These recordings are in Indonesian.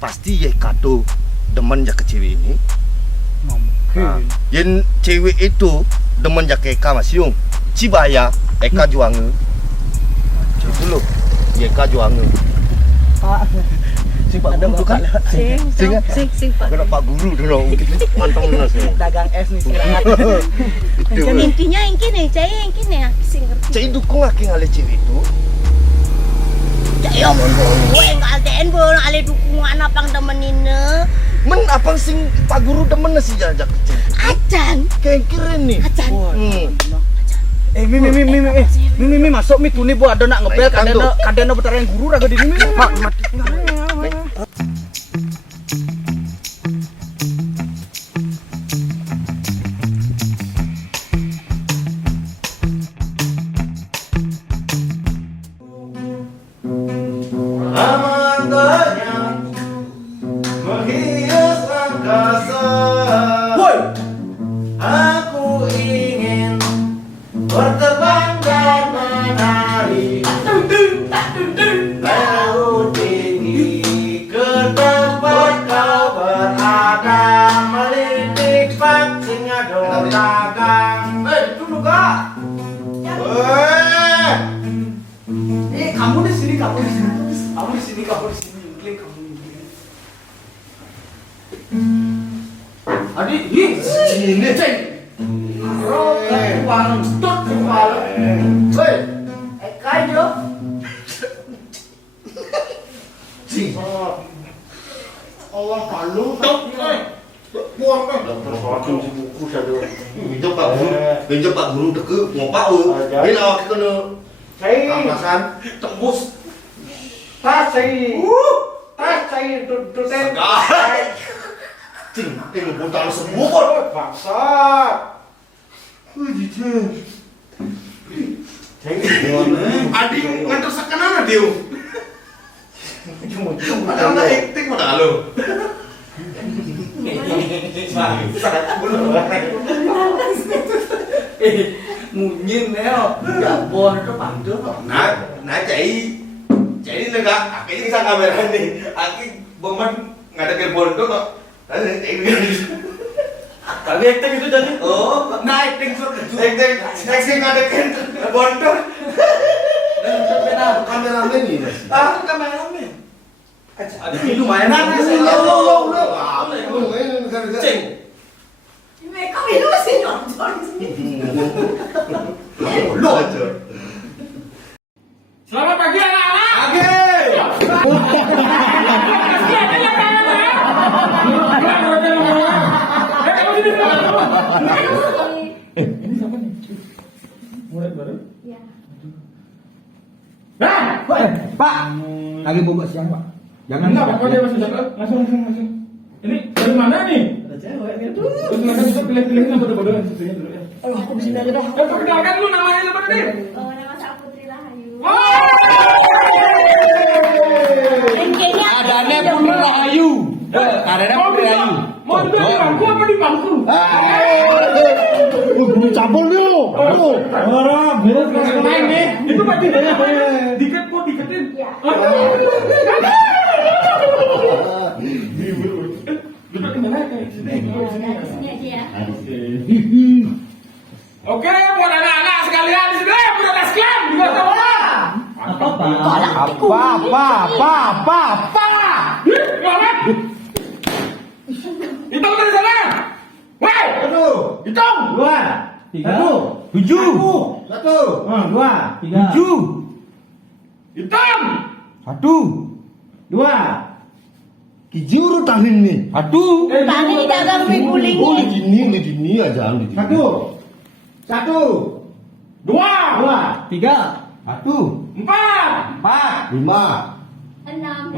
pasti Eka tuh demen ya ke cewek ini. Mungkin. Yang cewek itu demen ya ke Eka Mas Yung. Cibaya Eka juangnya. Itu loh. Eka juangnya. Sing Pak Guru kan? Sing Pak. Kena Pak Guru dulu. Mantap benar sih. Dagang es nih silakan. Dan intinya yang kini, cai yang kini aku sing ngerti. Cai dukung lagi ngale cewek itu. Cai omong gue nggak alten bon, ale dukungan apa temenin Men apang sing Pak Guru demen sih jajak ke cewek. acan. Kayak keren nih. Acan. Mi masuk mi tuni bu ada nak ngepel kadena betara yang guru raga di mi. Mati. Menghias angkasa. Woi. Aku ingin berterbang dan menari laut tinggi ke tempat kau berada, melitik pak singa dagang. Tunggu kak. Kamu di sini. Adik, Sini. warung stut kepala. Hei, kayo. Allah palu. Buang kan. Benjok Pak Guru deke ngopak Ini awak kena Kampasan tembus. Tas saya tututin. Cing, tengok buntal sembuh kok. Bangsa. Adik ngantuk sakanan dia. Ada anak akting mana lo? Munyin neo, gabon itu pantu kok. Nah chạy nggak, akhirnya kita kamera nih, akhirnya beman nggak ada gerbong tuh kok. Kali acting itu jadi. Oh, Nah acting suruh acting nggak ada gerbong tuh. Dan sepeda. Kameramen ini sih. Ah, kameramen. Ada lumayan. Cing. Mereka itu masih nonton. Selamat pagi anak-anak. Ini siapa nih? Murid baru? Ya. Pak, lagi bobo siang Pak. Jangan. Enggak, pokoknya masih jaga. Langsung. Ini dari mana nih? Ada cewek nih tuh. Terus mereka bisa pilih-pilih yang bodoh-bodoh situnya dulu ya. Oh, aku di sini aja dah. Perkenalkan dulu namanya siapa nih? Nama saya Putri Rahayu. Adanya Putri Rahayu. Adanya Putri Rahayu. Mau duduk di bangku apa di bangku? Cabul lu. Orang, beres main nih. Itu Pak Diket kok diketin. Duduk di mana? Sini. Di sini aja ya. Oke, buat anak-anak sekalian di sini punya tes klan juga sama. Apa? Mana? Hitung dari sana. Woi, hitung. 2, 3, 7. 2, 3, 7. Hitung. 1, 2. Kijuru tahun ini. 1. Tadi di dagang mie Oh, kulingnya. di sini aja. 1, 2, 3, 1, 4, 4, 5. 6.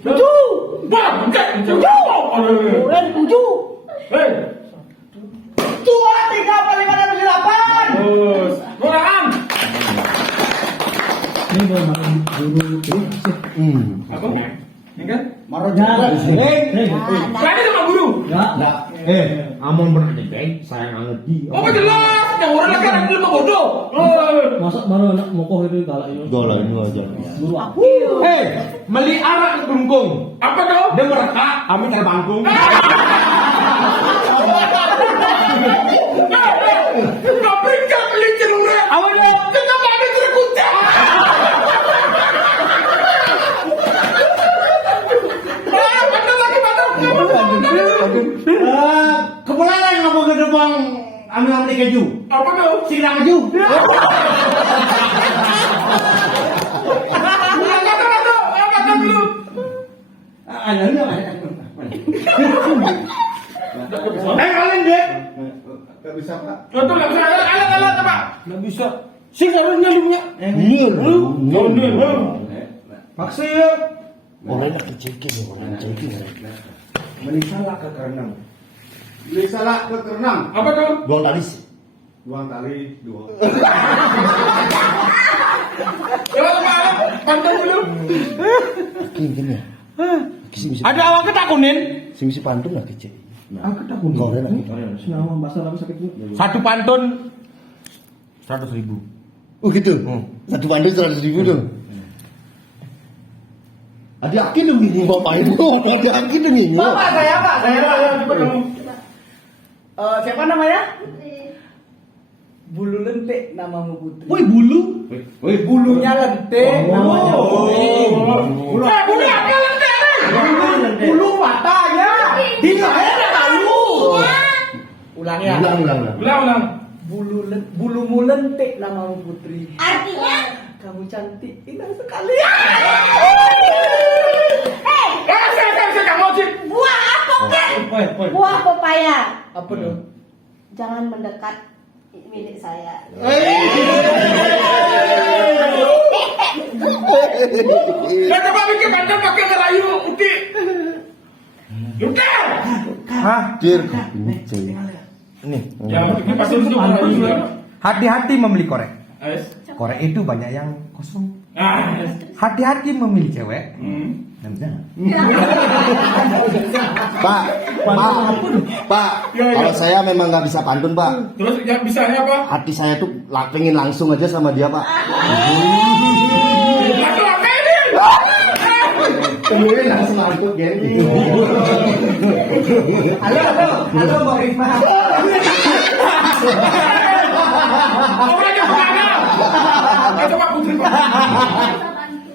7. Wah, enggak. 7. Bulan 7. Hei. 2, 3, 4, 5, 6, 7, 8. Terus, kurang. Ini boleh makan dulu. Apa? Ini kan? Marahnya. Berani sama guru. Amon berarti sayang ngerti. Oh, jelas. yang orang lagi anak ilmu bodoh. Masa baru anak mokoh itu galak itu. Galak ini aja. Guru aku. Hei, melihara ke kelungkung. Apa tuh? Dia merekak, kami dari bangkung. Kau berikan beli cenurnya. Awalnya, Kenapa ada terkucak? Mana lagi mana? kepala yang ngomong ke depan, ambil keju. Apa tuh? Sirang keju. Apa dulu? Ada enggak? Kalian deh. Gak bisa pak. Betul nggak bisa alat apa? Nggak bisa. Sing harusnya linknya. Paksa ya. Orang nak kecekin, orang kecekin. Beli salah ke kerenang. Beli salah ke kerenang. Apa tuh? Buang tali. Buang tali dua. Coba malam pantun dulu. Gini ya. Kisi Ada awak ketakunin. misi pantun lah kecil. Aku takut. Kau enak. Senang bahasa Arab sakit itu. Satu pantun 100.000. Oh gitu. Satu pantun 100.000 dong. Ada yakin dong ini bapak itu. Ada yakin dong ini. Pak, saya siapa namanya? Bulu lentik namamu Putri. Woi bulu. Woi, Bulunya lentik namanya Putri. Bulu apa lentik? Bulu matanya. Hinganya enggak tahu. Ulang ya. Ulang. Bulumu lentik namamu Putri. Artinya? Kamu cantik, indah sekali. Saya kamu sih. Buah apa kan? Buah pepaya. Apa dong? Jangan mendekat milik saya. Coba bikin pantun pakai ngerayu Uki. Uki. Dir. Nih. Yang bikin pantun itu ngerayu. Hati-hati membeli korek. Ais. Korek itu banyak yang kosong. Ah. Hati-hati memilih cewek. Pak, kalau saya memang nggak bisa pantun pak. Terus yang bisanya apa? Hati saya tuh pengen langsung aja sama dia pak. Laki-laki ini. Kemudian langsung ngantuk kan. Halo Mbak Rifna. Orang yang mana? Coba Putri.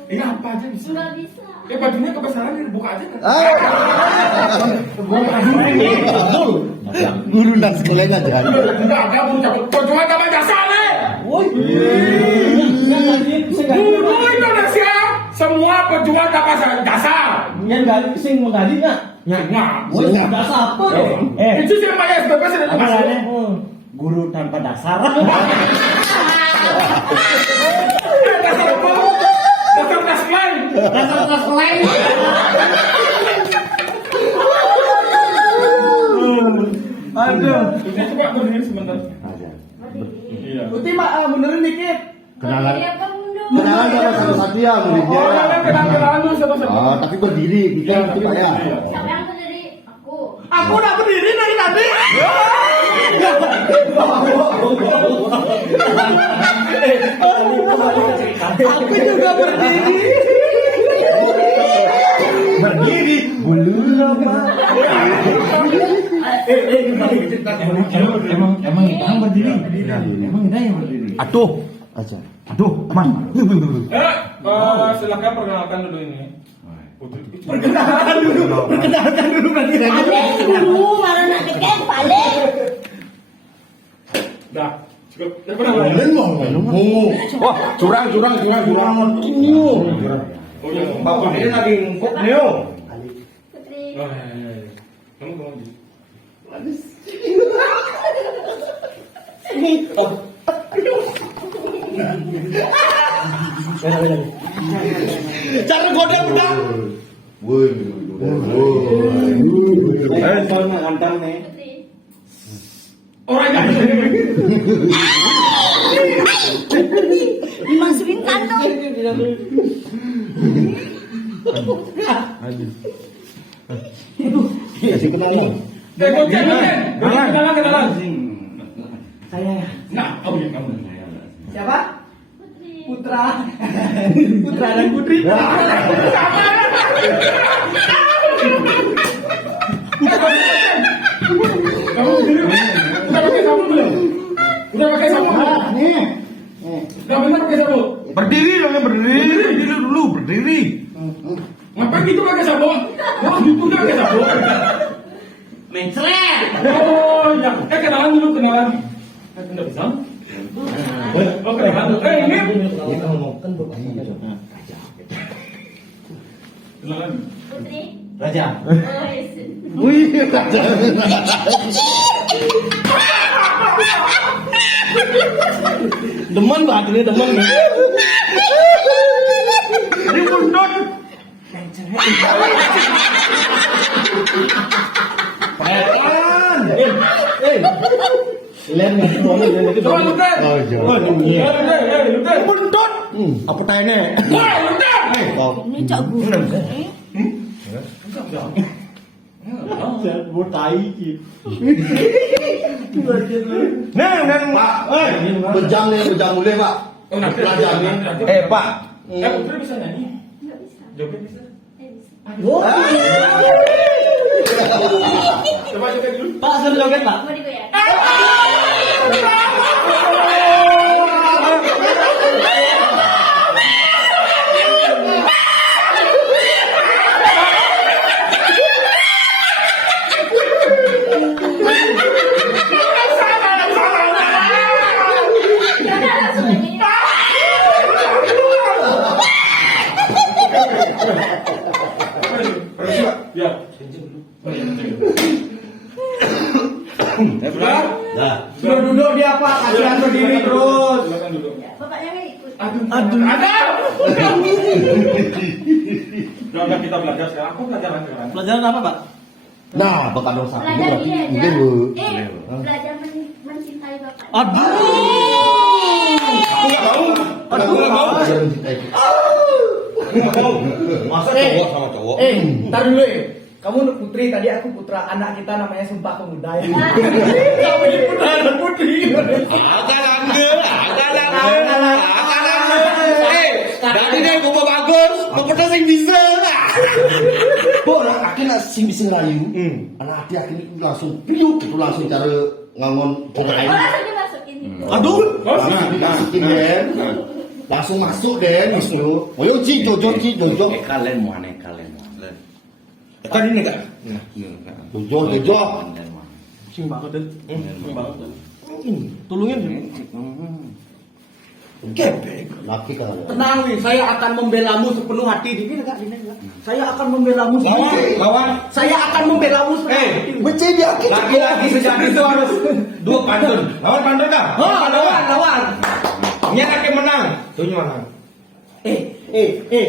Ini apa aja bisa? Nggak bisa. Bajunya kebesaran dibuka aja kan? Guru dan sekalian aja. Enggak ada mau cabut. Cuma tambah jasa nih. Guru Indonesia semua pejuang dapat jasa. Yang gaji sing menggaji enggak? Nah, Woi, dasar apa dong? itu siapa yang SPP sudah Apa masuk? namanya? Guru tanpa dasar. Dasar apa? Dasar tas lain. Dasar tas lain. Aduh. Coba berdiri sebentar. Iya. Putih benerin dikit. Kenalan. Jadi apa mundur? Kenalan sama satu-satu ya muridnya. Oh, yang kenal-kenalan lu satu-satu. Oh, tapi berdiri, kita ya. Siapa yang berdiri? Aku. Aku udah berdiri dari tadi. Aku juga berdiri. Berdiri. Bulu Emang kita berdiri. Emang kita yang berdiri. Aduh. Aja. Aduh, man. Silakan perkenalkan dulu ini. Putri. Perkenalkan dulu berarti. Paling dulu, malah nak deket paling. Dah, cukup. Dah pernah. Wah, curang. Oh iya. Bapak ini lagi ngungkuk Neo. Putri. Oh iya. Kamu aja. Jangan goda udah. Woi. Soalnya antar nih. Putri. Orang yang Dimasukin kantong. Kasih kenalan. kenalan. Saya Nah, Kamu sendiri udah pakai sabun belum? Udah pakai sabun belum? Nih. Udah benar pakai sabun? Berdiri dong, berdiri dulu, berdiri. Ngapain gitu pakai sabun? Oh, gitu udah pakai sabun. Mencret. Oh, ya. Kenalan dulu, kenalan. Enggak bisa? Oh, kenalan dulu. Ini. Ya kalau mau kan bapaknya raja. Kenalan. Putri. Raja. Oh, yes. Wih, raja. Demen banget ini demen. Ini mundur. Lihat nih, Coba luter. Oh, Oh, iya. luter. Mundur. Apa tanya? Wah, luter. Ini cak guru. Buat tai gitu. Pak, Bejang boleh, Pak. Oh, nanti Raja nih. Pak. Putri bisa nyanyi? Enggak bisa. Joget bisa? Bisa. Coba joget dulu. Pak, suruh joget, Pak. Mau digoyang? Langsung nyanyi. Ya. Nah, Sudah duduk dia, Pak. Kasihan berdiri terus. Silakan duduk. Bapaknya nggak ikut. Aduh. Udah kita belajar sekarang. Aku belajar sekarang. Pelajaran apa, Pak? nah, bapak dong satu Belajar berarti ini aja. mungkin Bu. Belajar mencintai bapak. Aduh. Aku nggak mau. Belajar mencintai. Masa cowok sama cowok? Ntar dulu ya. Kamu Putri, tadi aku Putra. Anak kita namanya Sumpah Pemuda ya. Kamu ini Putra dan Putri. Dari deh gue bagus, mau pedas yang bisa. Bu, orang akhirnya sing bisa ngerayu. Anak hati akhirnya langsung piuk gitu langsung cara ngangon kirain. Oh, langsung dimasukin gitu. Aduh. Nah, dimasukin Den. Langsung masuk Den, Wisnu. Oh, yo Ci Jojo. Kalian mau aneh kalian. Kan ini kan? Jojo. Sing banget deh. Tolongin. Kebek. Laki kalau. Tenang nih, saya akan membelamu sepenuh hati. Ini enggak, ini enggak. Saya akan membelamu sepenuh hati. Lawan. Saya akan membelamu sepenuh hati. Bece dia Laki-laki sejati itu harus dua pantun. Lawan pantun kah? Lawan. Yang akan menang. Tuh menang.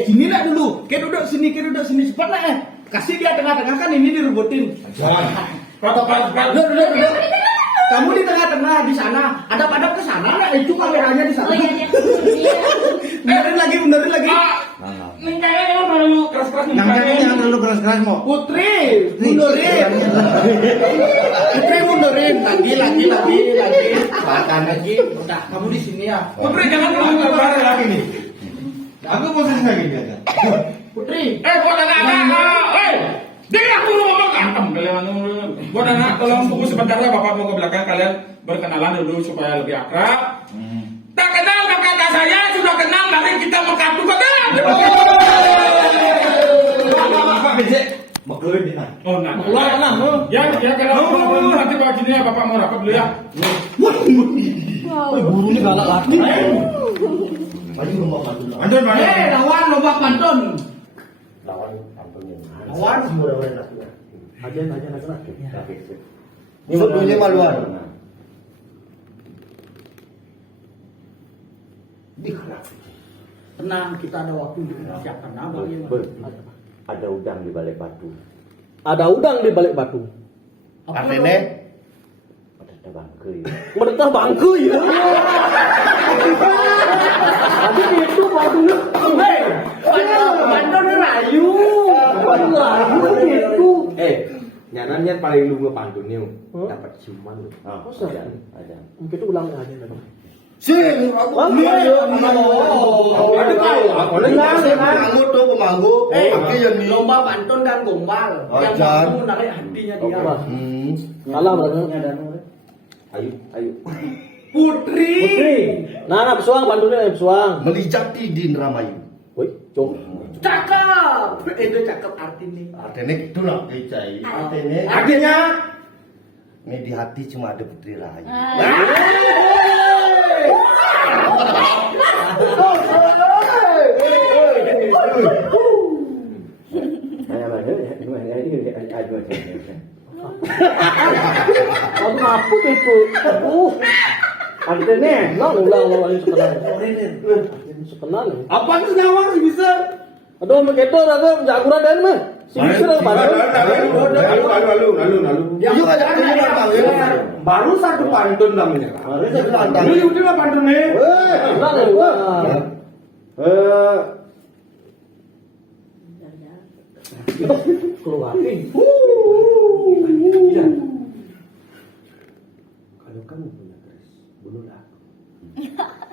Sini nak dulu. Kayak duduk sini cepat nak Kasih dia tengah-tengah kan ini direbutin. Lawan. Duduk. Kamu di tengah-tengah di sana. Hadap-hadap ke sana nak itu kameranya di sana. Oh iya, iya. Benerin lagi. Mintanya jangan terlalu keras-keras. Jangan terlalu keras-keras mau. Putri, mundurin. Lagi. Makan lagi. Udah, kamu di sini ya. Putri jangan terlalu keras lagi nih. Aku posisi lagi biasa. Putri. Buat anak-anak. Dia aku mau ngomong antem kalian. Buat anak tolong tunggu sebentar ya, bapak mau ke belakang, kalian berkenalan dulu supaya lebih akrab. Tak kenal maka kata saya, sudah kenal mari kita mengkartu kenalan. Apa bejek? Mau keluar di mana? Oh, nah. Keluar enam. Ya kalau nanti bajunya bapak mau rapat dulu ya. Guru ini galak lagi. Maju lomba pantun. Pantun mana? Lawan lomba pantun. Lawan semua orang laki. Aja laki. Sebelumnya maluan. Tenang, kita ada waktu untuk mempersiapkan apa ya. Ada udang di balik batu. Ada udang di balik batu. Artinya Ada bangke. Mereka bangku ya. Tapi itu batunya. Pantun rayu. Itu. Nyanannya paling lu ngepantun nih. Dapat ciuman lu. Masa? Ada. Mungkin itu ulang aja. Sing, aku pemanggu tuh pemanggu. Aki yang ni. Lomba pantun kan gombal. Yang Ajar. mampu menarik hatinya dia. Kalah berarti. Ayo. Putri. Nah, pesuang pantunnya pesuang. Melijak di Indramayu. Woi, cung. Cakep. Itu cakep artinya. Artinya gitu lah, Cai. Artinya Ini di hati cuma ada Putri Rahayu. Kamu apa itu? Artinya, ulang sekenal. apa sih nyawang sih bisa? Aduh, begitu aku jagoan dan mah. Si bisa Lalu. Yuk aja Baru satu pantun namanya. Ini udah lah pantunnya.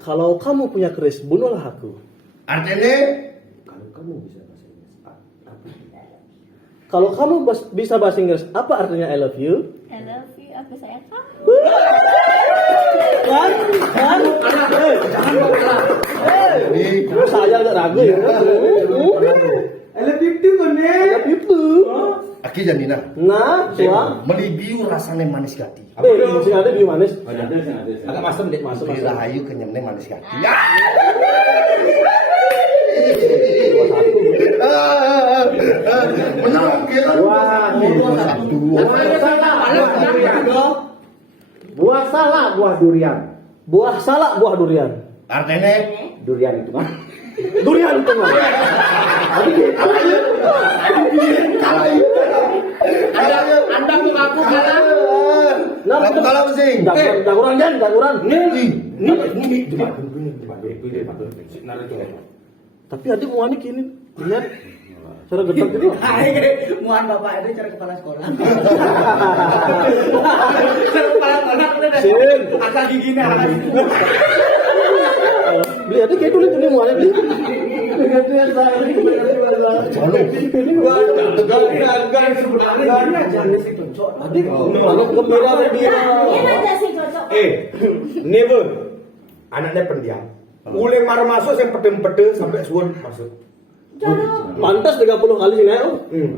Kalau kamu punya keris, bunuhlah aku. Artinya Kalau kamu bisa bahasa Inggris, apa artinya I love you? I love you, aku sayang kamu. Kan? Saya agak ragu ya. Ada pipi kan ya? Itu. Aki janina. Nah, suang. Melibiu rasanya manis gati. Sing ada di manis. Agak masem deh. Putri Rahayu kenyamnya manis gati. Menang kita. Buah salak, buah durian. Buah salak, buah durian. Artinya Durian itu mah. Durian itu mah. Anda mengaku kalah. Kamu kalah sing. Jagoran jan, jagoran. Tapi adik mau anik ini. Lihat. Cara getak gitu. Muan bapak itu cara kepala sekolah. Cara kepala sekolah udah. Sin. Asal giginya. Beli adik kayak dulu ini mau anik. Adik kalau gembira dia. Ini aja sih cocok. Never. Anaknya pendiam. Uleng marah masuk yang pedem-pedem sampai suun masuk. Jodoh. Pantas 30 kali sih Neo.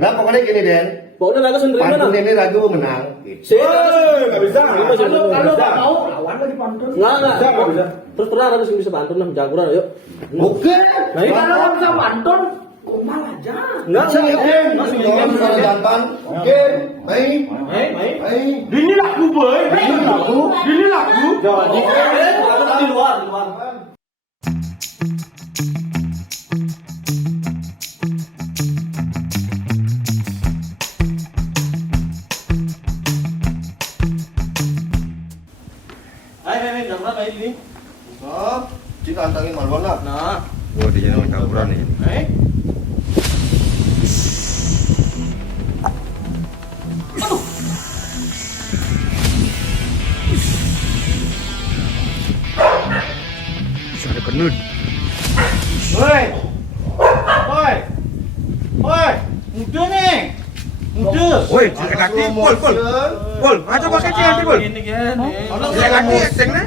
Nah pokoknya gini Den. Pokoknya naga sendiri Pantun mana? ini ragu menang. Nggak bisa. Kalau nggak mau lawan lagi pantun. Nggak. Nggak bisa. Terus pernah ada yang bisa pantun nah jagoran yuk. Oke. Baik. Kalau bisa pantun, gombal aja. Enggak sih. Jangan salah gampang. Oke. Baik. Baik. Ini lagu boy. Ini lagu. Di luar. Hai, jagoran main ini. Oh, jika antangin Marwana. Nah, Wah, di sini campuran nih. Bisa ada kenut. Woi, muda nih, muda. Woi, silakan kaki, pol. Aja pakai nanti pol. Silakan kaki, acting nih.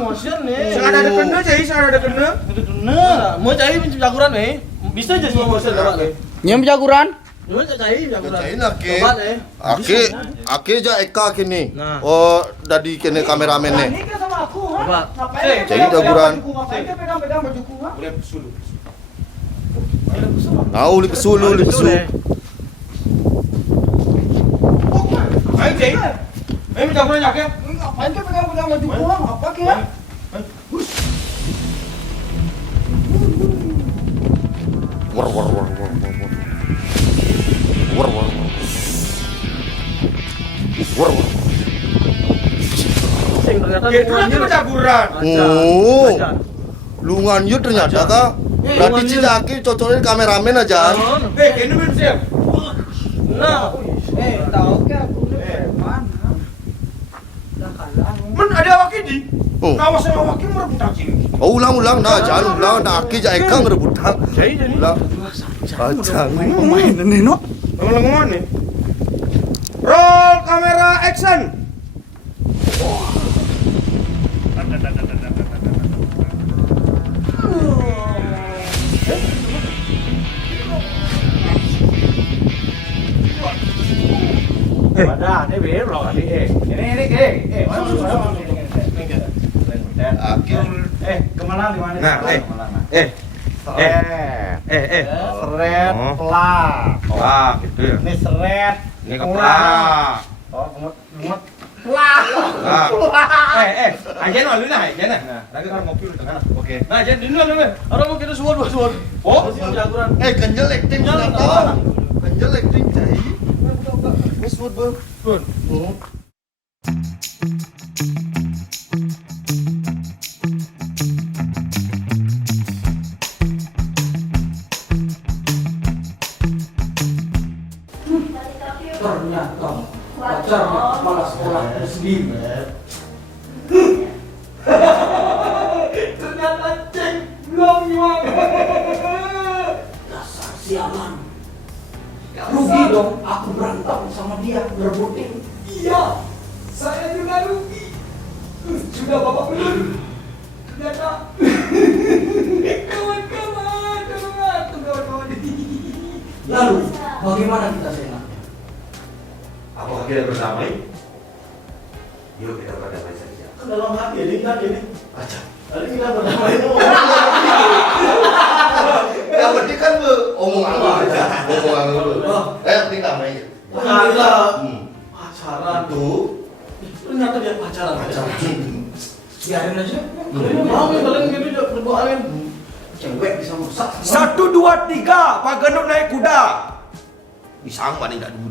motion nih. Silakan ada kenut, jadi silakan ada kenut. Nah, mau cari jagoran nih. Bisa aja slow motion coba nih. Nyem jaguran. Mau cari jagoran. Cain laki. Coba nih. Aki aja Eka kini. Nah. Oh, dari kene kameramen nih. Ini kan sama aku, ha? Coba. Jadi jaguran. Ngapain dia pegang-pegang bajuku, ha? Boleh pesulu. Nah, uli pesul. Ayo, Cai. Ayo, campuran ya, Ngapain dia pegang-pegang bajuku, ha? Apa ke ya? Sing ternyata Itu nanti jagoran. Oh. Lungan yuk ternyata kah? Berarti Cidaki cocokin kameramen aja. Ini belum siap. Nah, Tahu ke aku nih preman, ha? Dah kalah. Men ada awak ini. Oh. Kawas sama wakil merebut haki. Oh ulang nah jangan ulang nah aki ja eka ngerebutan. Jadi jadi. Ulang. Kacang. Pemain ini no. Ngomong ngomong nih. Roll kamera action. Ada, ini bero tadi. Ini. Aki. Kemana di mana? Nah, Seret, Oh. pelak. Wah, gitu ya. Ini seret. Ini keplak. Oh, gemut. Pelak. Aja no, lu nah, aja nah. Lagi kan ngopi lu tengah. Oke. Nah, jadi dulu dulu. Orang mau kita suar. Oh, Jagoran. Ganjel acting Jangan tahu. Ganjel acting cai. Wes buat bang. Ternyata pacarnya kepala sekolah muslim. Ternyata cek belum nyuap. Dasar sialan. Rugi dong, aku berantem sama dia berebutin. Iya, saya juga rugi. Sudah bapak belum? Ternyata kawan-kawan. Lalu, bagaimana kita seenaknya? apakah kita bersamai? Yuk kita berdamai saja. Dalam hati ini kan ini. Baca. Tadi kita berdamai itu. Yang penting kan omongan lu aja. Omongan lu. Penting damai. Kita pacaran tuh. Ternyata dia pacaran. Biarin aja. Ini mau yang kalian gitu juga berdoain. Cewek bisa merusak. 1, 2, 3, Pak Gendut naik kuda. Isang mana tidak dulu.